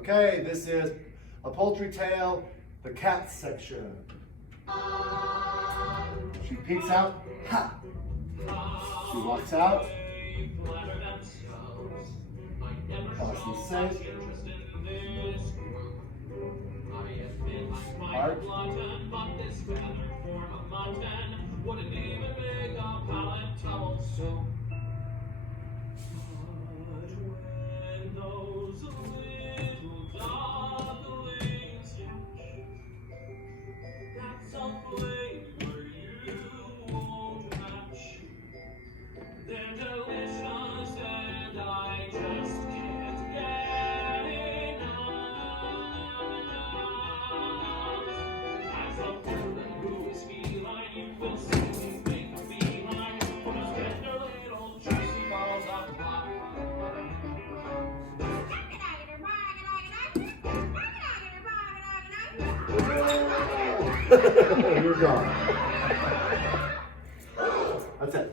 Okay, this is a poultry tale, the cat section. She peeks out, ha! She walks out. Boss is safe. Heart. You're gone. That's it.